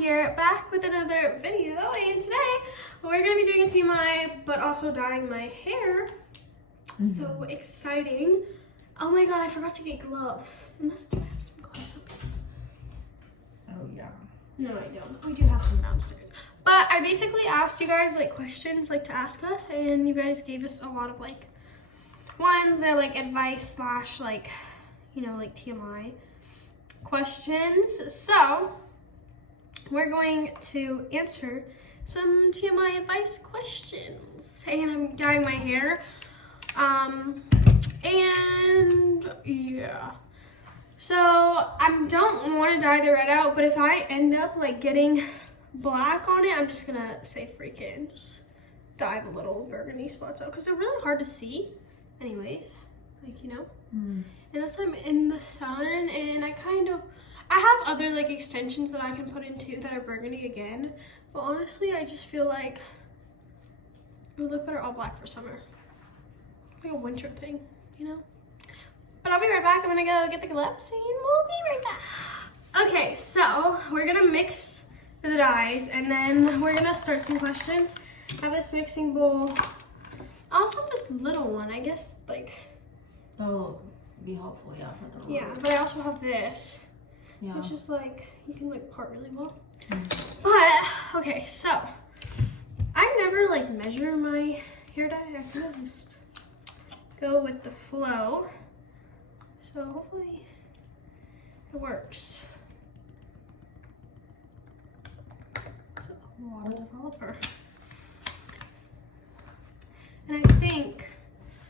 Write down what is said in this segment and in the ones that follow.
here, back with another video, and today we're gonna be doing a TMI, but also dyeing my hair. So exciting. Oh my god, I forgot to get gloves. Unless, do I have some gloves up here? Oh yeah. No, I don't. We do have some downstairs. But I basically asked you guys like questions like to ask us, and you guys gave us a lot of like ones that are like advice slash like, you know, like TMI questions. So we're going to answer some TMI advice questions. And I'm dyeing my hair. And yeah. So I don't want to dye the red out, but if I end up like getting black on it, I'm just gonna say freaking just dye the little burgundy spots out because they're really hard to see anyways, like, you know. Unless I'm in the sun, and I have other like extensions that I can put in too that are burgundy again, but honestly I just feel like it would look better all black for summer, like a winter thing, you know. But I'll be right back. I'm gonna go get the gloves and we'll be right back. Okay, so we're gonna mix the dyes and then we're gonna start some questions. I have this mixing bowl. I also have this little one, I guess, like. That'll be helpful, yeah, for the road. Yeah, but I also have this, Yeah. which is like, you can like part really well. But, okay, so I never like measure my hair dye. I kind of just go with the flow. So hopefully it works. It's a water developer. And I think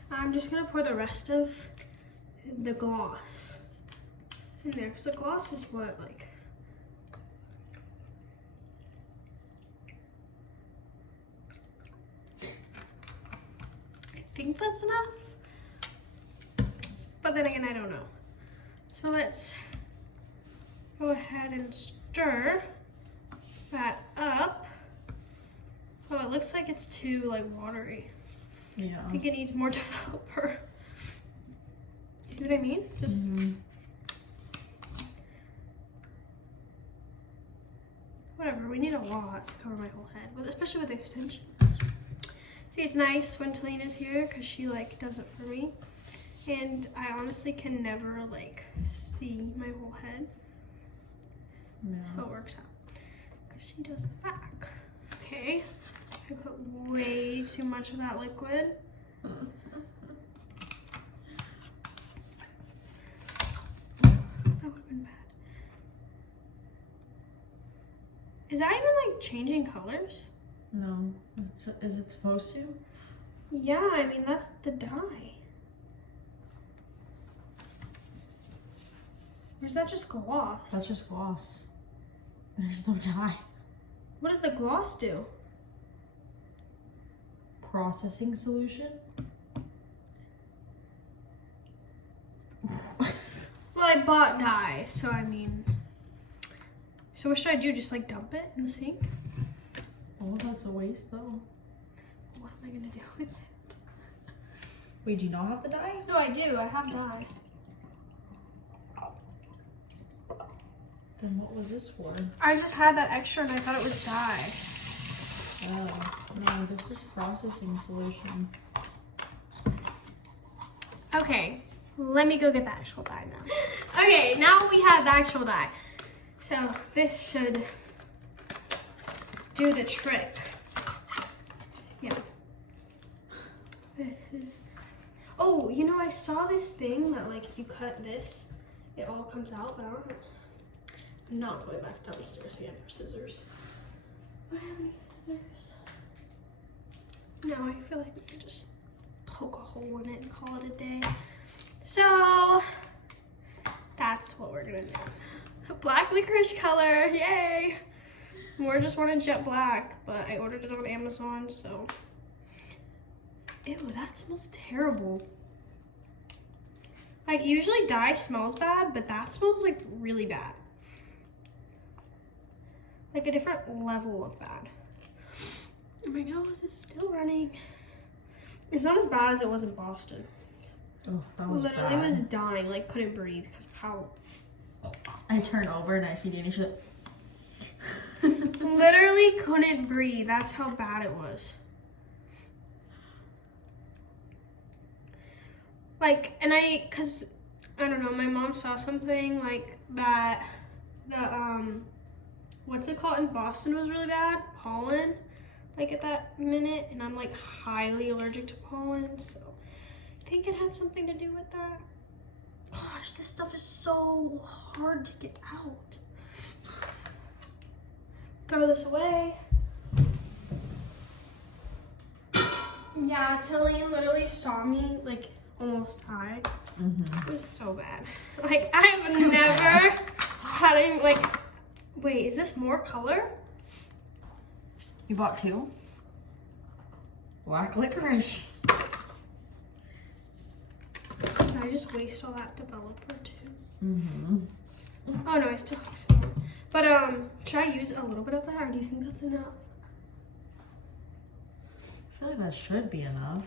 I'm just gonna pour the rest of the gloss in there, because the gloss is what, like, I think that's enough, but then again, I don't know. So let's go ahead and stir that up. Oh, it looks like it's too like watery. Yeah. I think it needs more developer. See what I mean? Just whatever. We need a lot to cover my whole head, especially with the extensions. See, it's nice when Talina's here because she like does it for me, and I honestly can never like see my whole head. Yeah. So it works out because she does the back. Okay. I put way too much of that liquid. That would have been bad. Is that even like changing colors? No. Is it supposed to? Yeah, I mean, that's the dye. Or is that just gloss? That's just gloss. There's no dye. What does the gloss do? Processing solution? Well, I bought dye, so I mean. So what should I do? Just like dump it in the sink? Oh, that's a waste though. What am I gonna do with it? Wait, do you not have the dye? No, I do. I have dye. Then what was this for? I just had that extra and I thought it was dye. Oh, no, this is processing solution. Okay, let me go get the actual dye now. Okay, now we have the actual dye. So this should do the trick. Yeah. This is, oh, you know, I saw this thing that like if you cut this, it all comes out, but I don't know. I'm not going back downstairs again for scissors. Do I have any scissors? No, I feel like we could just poke a hole in it and call it a day. So that's what we're gonna do. A black licorice color, yay! We're just wanting jet black, but I ordered it on Amazon, so. Ew, that smells terrible. Like usually dye smells bad, but that smells like really bad. Like a different level of bad. Oh, my nose is still running. It's not as bad as it was in Boston. Oh, that was Literally bad. was dying, like couldn't breathe because of how. I turn over and I see Dani. She's like, Literally couldn't breathe. That's how bad it was. Like, and cause I don't know, my mom saw something like that, what's it called in Boston was really bad, pollen, like at that minute, and I'm like highly allergic to pollen, so I think it had something to do with that. Gosh, this stuff is so hard to get out. Throw this away. Yeah, Tillian literally saw me like almost die. It was so bad. Like I've never had any, like, wait, is this more color? You bought 2? Black licorice. Did I just waste all that developer too? Mm-hmm. Oh no, I still have some more. But should I use a little bit of that, or do you think that's enough? I feel like that should be enough.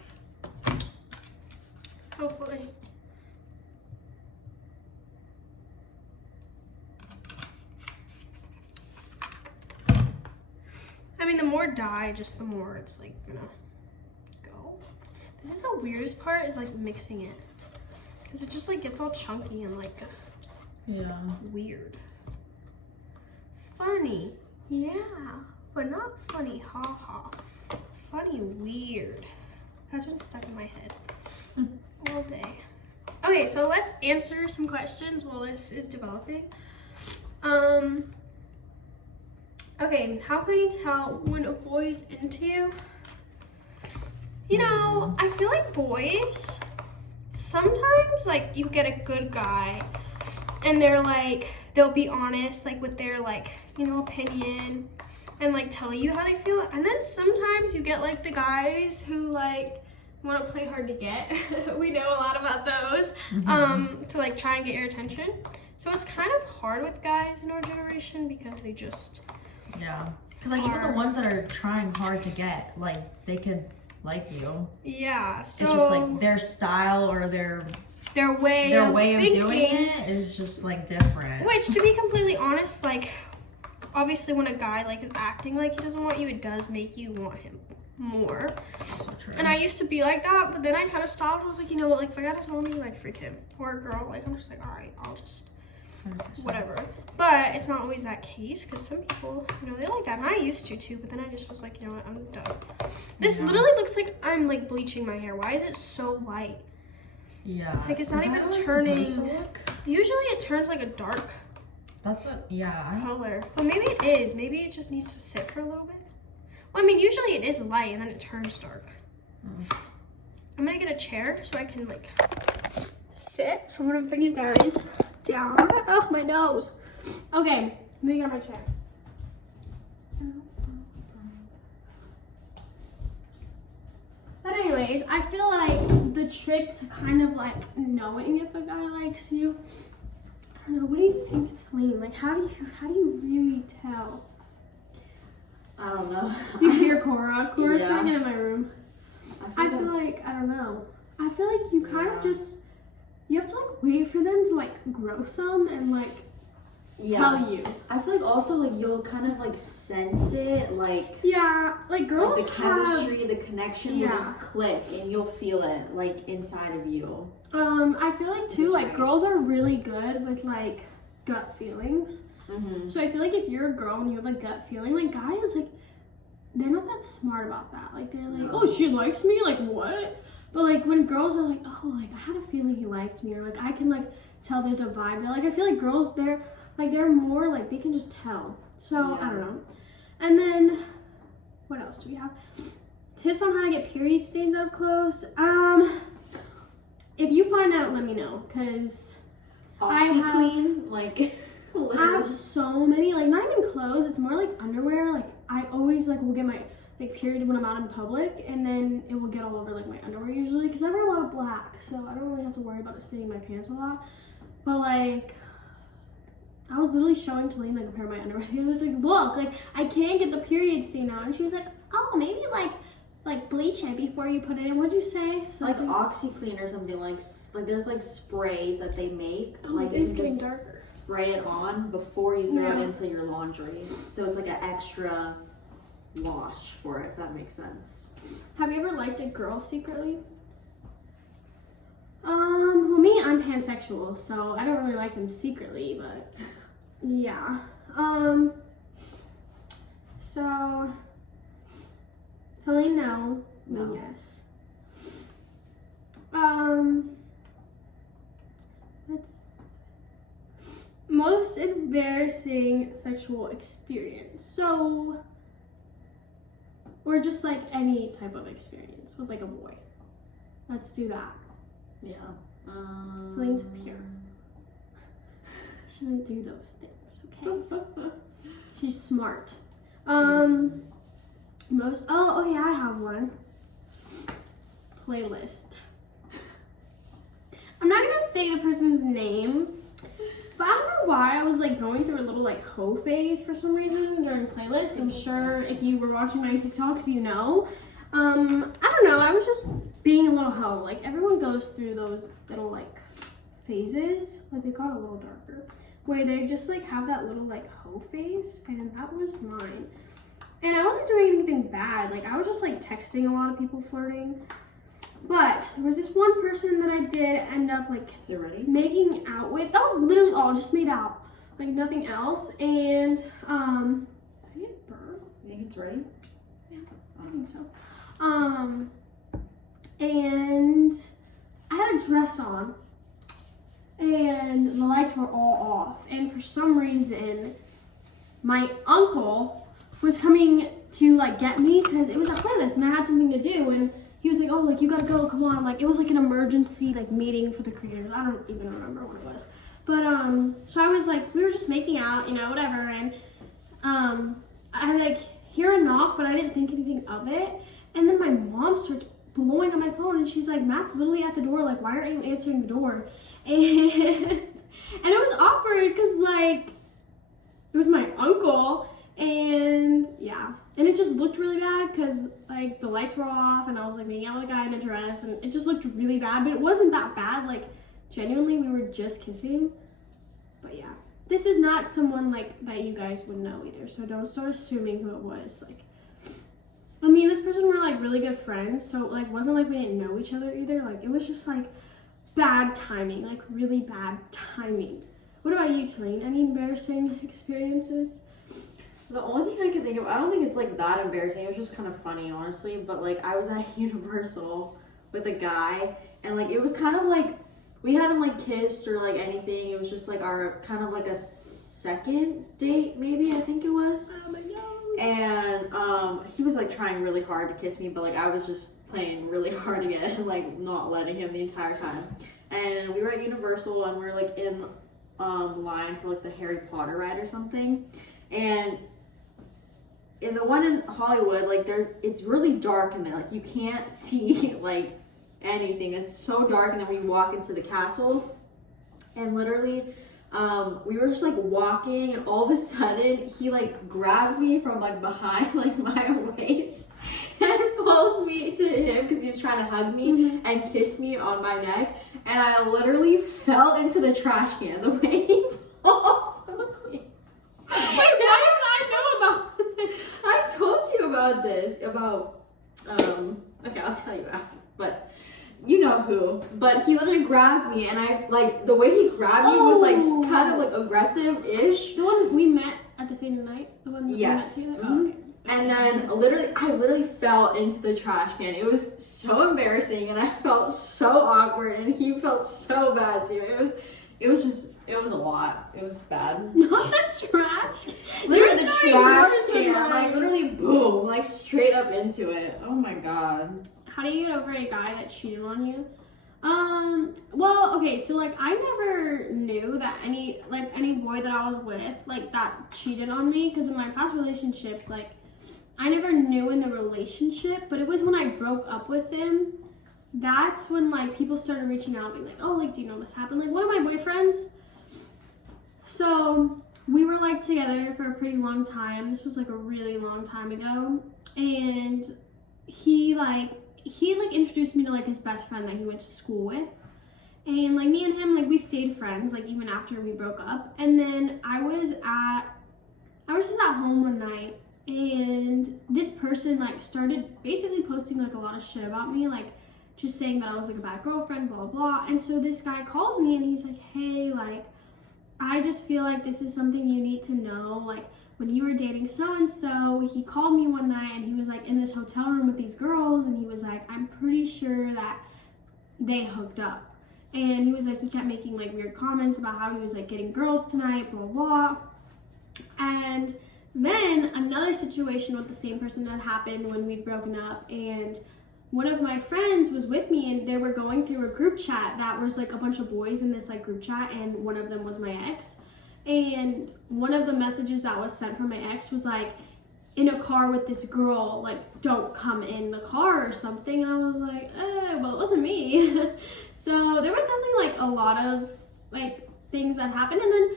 Hopefully. I mean, the more dye, just the more it's like gonna go. This is the weirdest part, is like mixing it, because it just like gets all chunky and like weird. Funny, yeah, but not funny, haha. Funny, weird. That's been stuck in my head all day. Okay, so let's answer some questions while this is developing. Okay, how can you tell when a boy's into you? You know, I feel like boys, sometimes like you get a good guy and they're like, they'll be honest like with their like, you know, opinion and like tell you how they feel. And then sometimes you get like the guys who like want to play hard to get. We know a lot about those, to like try and get your attention. So it's kind of hard with guys in our generation because they just, yeah. Because like even the ones that are trying hard to get, like they could like you. Yeah. So it's just like their style or their way of doing it is just like different. Which, to be completely honest, like obviously when a guy like is acting like he doesn't want you, it does make you want him more. Also true. And I used to be like that, but then I kind of stopped. I was like, you know what, like if a guy doesn't want me, like freak him. Or a girl, like I'm just like, all right, I'll just 100%. whatever. But it's not always that case, because some people, you know, they like that. And I used to too, but then I just was like, you know what, I'm done. This literally looks like I'm like bleaching my hair. Why is it so light? Yeah. Like it's not even how it's turning. supposed to look? Usually it turns like a dark That's what, yeah. color. But maybe it is. Maybe it just needs to sit for a little bit. Well, I mean, usually it is light and then it turns dark. I'm gonna get a chair so I can like sit. So I'm gonna bring you guys down. Oh, my nose. Okay, let me get my chair. But anyways, I feel like the trick to kind of like knowing if a guy likes you, I don't know, what do you think, Talene? Like how do you really tell? I don't know. Do you hear Cora? Cora's Yeah. trying to get in my room. I feel like, I don't know. I feel like you kind of just, you have to like wait for them to like grow some and like tell you. I feel like also like you'll kind of like sense it, like Yeah, like girls like the chemistry, the connection will just click and you'll feel it like inside of you. I feel like too, That's like right. girls are really good with like gut feelings. So I feel like if you're a girl and you have a gut feeling, like guys, like they're not that smart about that. Like they're like, oh, she likes me, like what? But like when girls are like, oh, like I had a feeling he liked me, or like I can like tell there's a vibe there. Like I feel like girls, they're more like they can just tell. So I don't know. And then what else do we have? Tips on how to get period stains out of clothes. If you find out, let me know, cause I have clean, like I have so many, like not even clothes, it's more like underwear. Like I always like will get my like period when I'm out in public, and then it will get all over like my underwear usually, because I wear a lot of black, so I don't really have to worry about it staining my pants a lot. But like I was literally showing Talene like a pair of my underwear. I was like, look, like I can't get the period stain out, and she was like, oh, maybe like like bleach it before you put it in. What'd you say? Something? Like OxyClean or something, like there's like sprays that they make. Oh, like it's getting darker. Spray it on before you throw it into your laundry. So it's like an extra wash for it, if that makes sense. Have you ever liked a girl secretly? Well, me, I'm pansexual, so I don't really like them secretly, but yeah. So totally no. Yes. Let's most embarrassing sexual experience. So, or just like any type of experience with like a boy. Let's do that. Yeah. Celine's pure. She doesn't do those things, okay? She's smart. Oh yeah, I have one. Playlist. I'm not gonna say the person's name, but I don't know why I was like going through a little like hoe phase for some reason during playlists. I'm sure if you were watching my TikToks, you know. I don't know, I was just being a little hoe. Like everyone goes through those little like phases. Like it got a little darker. Where they just like have that little like hoe phase, and that was mine. And I wasn't doing anything bad. Like I was just like texting a lot of people, flirting. But there was this one person that I did end up like making out with. That was literally all, just made out. Like nothing else. And I get burned. You think it's ready? Yeah, I think so. And I had a dress on. And the lights were all off. And for some reason, my uncle was coming to like get me because it was a playlist and I had something to do. And he was like, oh, like you gotta go, come on. Like it was like an emergency like meeting for the creators. I don't even remember what it was. But so I was like, we were just making out, you know, whatever. And I like hear a knock, but I didn't think anything of it. And then my mom starts blowing on my phone and she's like, Matt's literally at the door. Like, why aren't you answering the door? And it was awkward because like it was my uncle, and yeah, and it just looked really bad because like the lights were off and I was like making out with a guy in a dress and it just looked really bad, but it wasn't that bad. Like genuinely we were just kissing. But yeah, this is not someone like that you guys would know either, so don't start assuming who it was. Like I mean, this person were like really good friends, so like wasn't like we didn't know each other either. Like it was just like bad timing, like really bad timing. What about you, Tulane? Any embarrassing experiences? The only thing I can think of, I don't think it's like that embarrassing. It was just kind of funny, honestly. But like I was at Universal with a guy, and like it was kind of like we hadn't like kissed or like anything. It was just like our kind of like a second date, maybe I think it was. Oh my god. And he was like trying really hard to kiss me, but like I was just playing really hard to get, like not letting him the entire time. And we were at Universal and we were like in line for like the Harry Potter ride or something. And in the one in Hollywood, like it's really dark in there. Like you can't see like anything. It's so dark. And then when you walk into the castle, and literally we were just like walking, and all of a sudden he like grabs me from like behind like my waist and pulls me to him because he was trying to hug me and kiss me on my neck, and I literally fell into the trash can the way he pulled me. Wait, why did I know about this? I told you about this, okay, I'll tell you after, but you know who. But he literally grabbed me, and I, like, the way he grabbed me was, like, kind of, like, aggressive-ish. The one we met at the same night? The one that yes. we met together? Oh, okay. And then, I literally fell into the trash can. It was so embarrassing, and I felt so awkward, and he felt so bad, too. It was a lot. It was bad. Not the trash. Literally the trash can, like, literally, boom, like, straight up into it. Oh, my God. How do you get over a guy that cheated on you? Well, okay, so like I never knew that any boy that I was with like that cheated on me, because in my past relationships, like I never knew in the relationship, but it was when I broke up with him, that's when like people started reaching out, being like, oh, like, do you know this happened? Like one of my boyfriends. So we were like together for a pretty long time. This was like a really long time ago, and he introduced me to like his best friend that he went to school with. And like me and him, like we stayed friends, like even after we broke up. And then I was just at home one night, and this person like started basically posting like a lot of shit about me, like just saying that I was like a bad girlfriend, blah, blah, blah. And so this guy calls me and he's like, hey, like, I just feel like this is something you need to know. Like, when you were dating so-and-so, he called me one night and he was like in this hotel room with these girls, and he was like, I'm pretty sure that they hooked up. And he was like, he kept making like weird comments about how he was like getting girls tonight, blah, blah. And then another situation with the same person that happened when we'd broken up, and one of my friends was with me, and they were going through a group chat that was like a bunch of boys in this like group chat, and one of them was my ex. And one of the messages that was sent from my ex was like, in a car with this girl, like, don't come in the car or something. And I was like, well, it wasn't me. So there was definitely like a lot of like things that happened. And then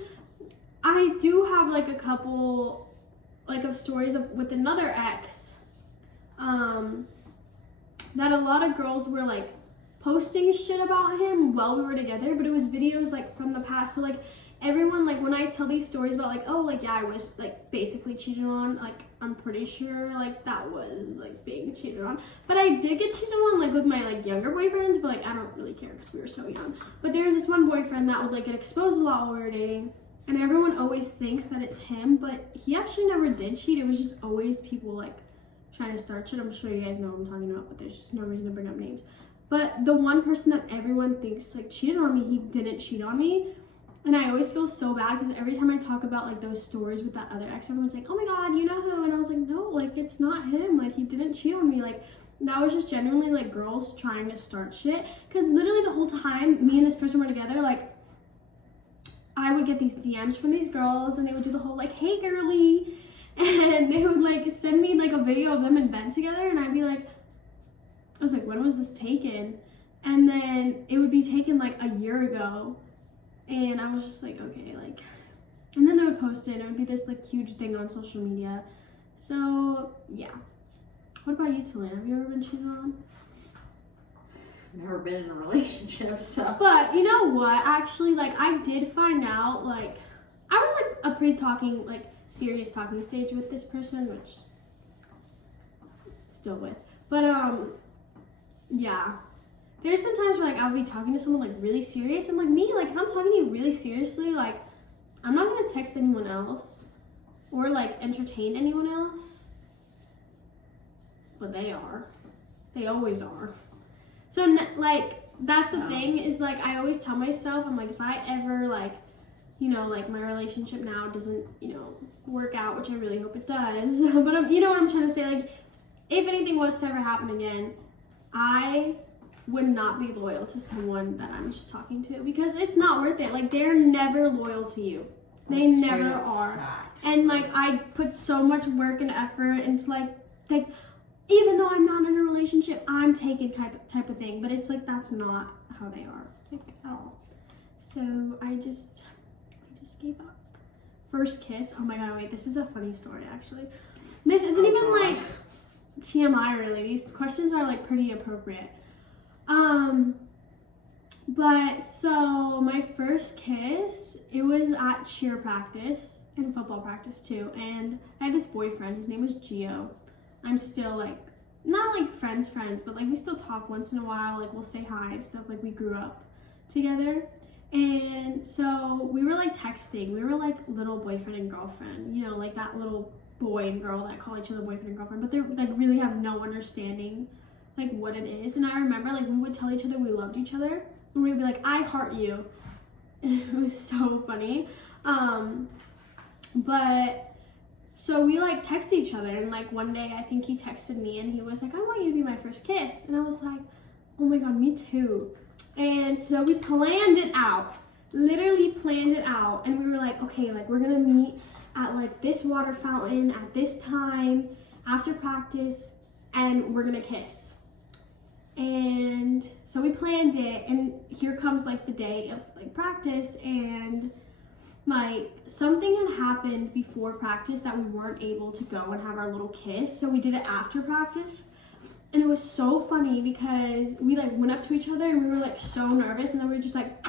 I do have like a couple like of stories with another ex that a lot of girls were like posting shit about him while we were together, but it was videos like from the past. So like everyone, like when I tell these stories about like, oh, like, yeah, I was like basically cheated on, like I'm pretty sure like that was like being cheated on. But I did get cheated on like with my like younger boyfriends, but like I don't really care because we were so young. But there's this one boyfriend that would like get exposed a lot while we were dating, and everyone always thinks that it's him, but he actually never did cheat. It was just always people like trying to start shit. I'm sure you guys know what I'm talking about, but there's just no reason to bring up names. But the one person that everyone thinks like cheated on me, he didn't cheat on me. And I always feel so bad because every time I talk about like those stories with that other ex, everyone's like, oh my God, you know who? And I was like, no, like it's not him. Like he didn't cheat on me. Like that was just genuinely like girls trying to start shit. Because literally the whole time me and this person were together, like I would get these DMs from these girls, and they would do the whole like, hey girly. And they would like send me like a video of them in bed together, and I'd be like, I was like, when was this taken? And then it would be taken like a year ago. And I was just like, okay, like, and then they would post it, and it would be this like huge thing on social media. So yeah. What about you, Talina? Have you ever been cheated on? Never been in a relationship, so. But you know what? Actually, like I did find out, like I was like a pre-talking, like serious talking stage with this person, which still with. But yeah. There's been times where like I'll be talking to someone like really serious, and like me, like if I'm talking to you really seriously, like I'm not gonna text anyone else or like entertain anyone else. But they are. They always are. So like that's the thing, is like I always tell myself, I'm like, if I ever like, you know, like my relationship now doesn't, you know, work out, which I really hope it does. But you know what I'm trying to say, like if anything was to ever happen again, I would not be loyal to someone that I'm just talking to, because it's not worth it. Like they're never loyal to you. They never are. Facts. And like I put so much work and effort into like even though I'm not in a relationship, I'm taken type of thing. But it's like that's not how they are, like at all. So I just gave up. First kiss. Oh my God, wait, this is a funny story actually. This isn't even like TMI really. These questions are like pretty appropriate. But so my first kiss, it was at cheer practice and football practice too. And I had this boyfriend, his name was Gio. I'm still like, not like friends, but like we still talk once in a while. Like we'll say hi and stuff, like we grew up together. And so we were like texting. We were like little boyfriend and girlfriend, you know, like that little boy and girl that call each other boyfriend and girlfriend, but they like really have no understanding like what it is. And I remember like we would tell each other we loved each other, and we'd be like, I heart you. And it was so funny. But so we like text each other, and like one day I think he texted me and he was like, I want you to be my first kiss. And I was like, oh my God, me too. And so we planned it out, literally planned it out. And we were like, okay, like we're gonna meet at like this water fountain at this time after practice, and we're gonna kiss. And so we planned it, and here comes like the day of like practice, and like something had happened before practice that we weren't able to go and have our little kiss, so we did it after practice. And it was so funny because we like went up to each other and we were like so nervous, and then we were just like,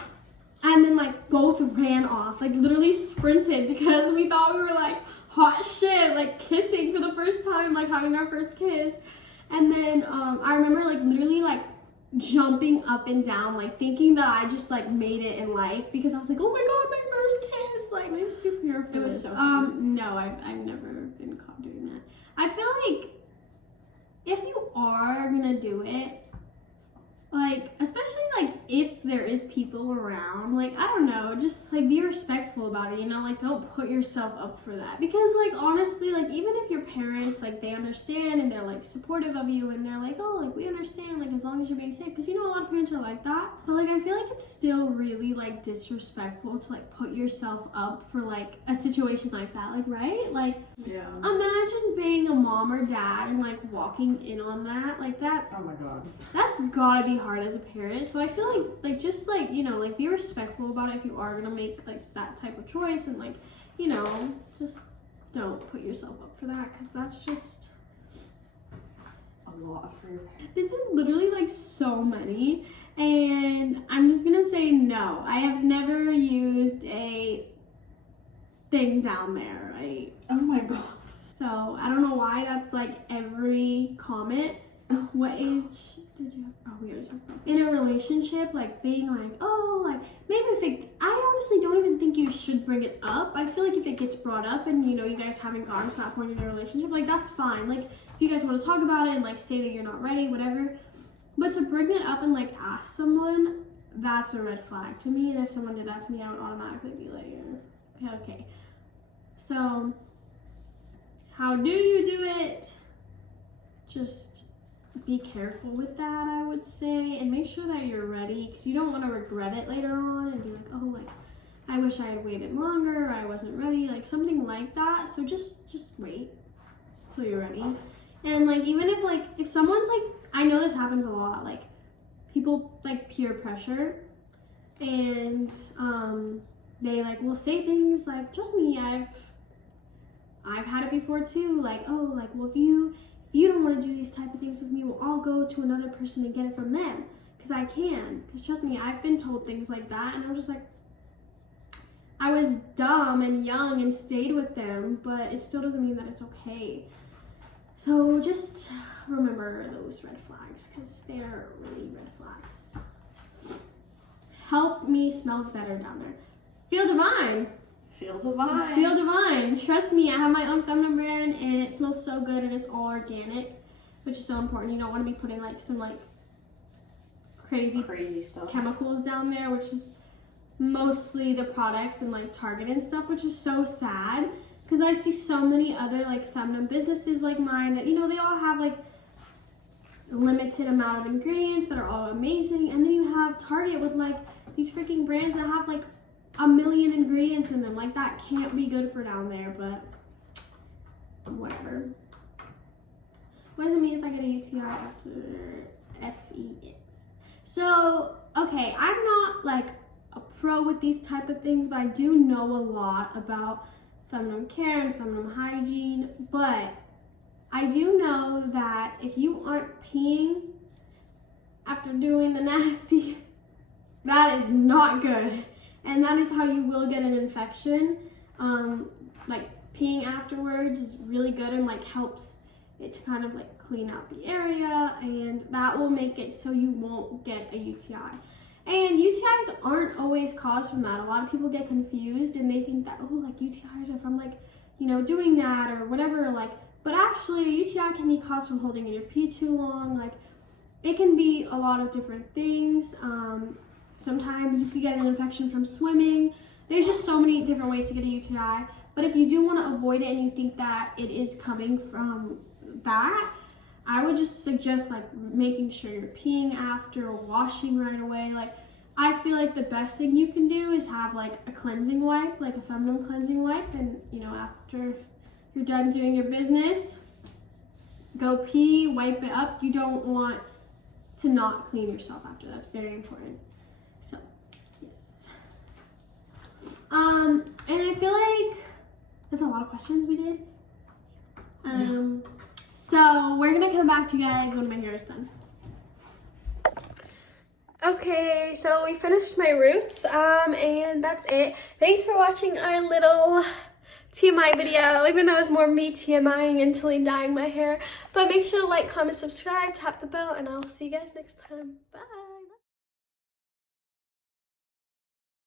and then like both ran off, like literally sprinted, because we thought we were like hot shit, like kissing for the first time, like having our first kiss. And then I remember like literally like jumping up and down, like thinking that I just like made it in life, because I was like, oh my god, my first kiss, like I'm too pure for it was this. so no, I've never been caught doing that. I feel like if you are gonna do it, like, especially like if there is people around, like, I don't know, just like be respectful about it, you know, like don't put yourself up for that. Because like honestly, like even if your parents, like they understand and they're like supportive of you and they're like, oh, like we understand, like as long as you're being safe, because you know a lot of parents are like that. But like I feel like it's still really like disrespectful to like put yourself up for like a situation like that, like, right? Like, Yeah. imagine being a mom or dad and like walking in on that, like that. Oh my god. That's gotta be hard as a parent. So I feel like just like, you know, like be respectful about it if you are gonna make like that type of choice, and like, you know, just don't put yourself up for that, because that's just A lot for your parents. this is literally like so many. And I'm just gonna say no. I have never used a thing down there, right? Oh my god. So I don't know why that's like every comment. What age did you have? Oh, we already talked about this. In a relationship, like being like, oh, like maybe if it, I honestly don't even think you should bring it up. I feel like if it gets brought up and you know you guys haven't gotten to that point in a relationship, like that's fine. Like if you guys want to talk about it and like say that you're not ready, whatever. But to bring it up and like ask someone, that's a red flag to me. And if someone did that to me, I would automatically be like, yeah, okay. So how do you do it? Just be careful with that, I would say, and make sure that you're ready, because you don't want to regret it later on and be like, oh, like I wish I had waited longer, or I wasn't ready, like something like that. So just wait till you're ready. And like even if someone's like, I know this happens a lot, like people like peer pressure, and they like will say things like, trust me, I've had it before too, like, oh, like, well, if you don't want to do these type of things with me, well, I'll go to another person and get it from them, because I can. Because trust me, I've been told things like that, and I'm just like, I was dumb and young and stayed with them, but it still doesn't mean that it's okay. So just remember those red flags, because they are really red flags. Help me smell better down there. Feel divine. Feel divine. Feel divine. Trust me, I have my own feminine brand and it smells so good, and it's all organic, which is so important. You don't want to be putting like some like crazy stuff, chemicals down there, which is mostly the products and like Target and stuff, which is so sad, because I see so many other like feminine businesses like mine that, you know, they all have like a limited amount of ingredients that are all amazing, and then you have Target with like these freaking brands that have like a million ingredients in them. Like that can't be good for down there, but whatever. What does it mean if I get a UTI after SEX? So, okay, I'm not like a pro with these type of things, but I do know a lot about feminine care and feminine hygiene. But I do know that if you aren't peeing after doing the nasty, that is not good. And that is how you will get an infection. Like peeing afterwards is really good and like helps it to kind of like clean out the area, and that will make it so you won't get a UTI. And UTIs aren't always caused from that. A lot of people get confused and they think that, oh, like UTIs are from like, you know, doing that or whatever, like, but actually a UTI can be caused from holding in your pee too long. Like it can be a lot of different things. Sometimes you could get an infection from swimming. There's just so many different ways to get a UTI. But if you do want to avoid it and you think that it is coming from that, I would just suggest like making sure you're peeing after, washing right away. Like I feel like the best thing you can do is have like a cleansing wipe, like a feminine cleansing wipe, and you know, after you're done doing your business, go pee, wipe it up. You don't want to not clean yourself after. That's very important. So, yes. And I feel like there's a lot of questions we did. So we're gonna come back to you guys when my hair is done. Okay, so we finished my roots, and that's it. Thanks for watching our little TMI video, even though it was more me TMIing until dyeing my hair. But make sure to like, comment, subscribe, tap the bell, and I'll see you guys next time. Bye.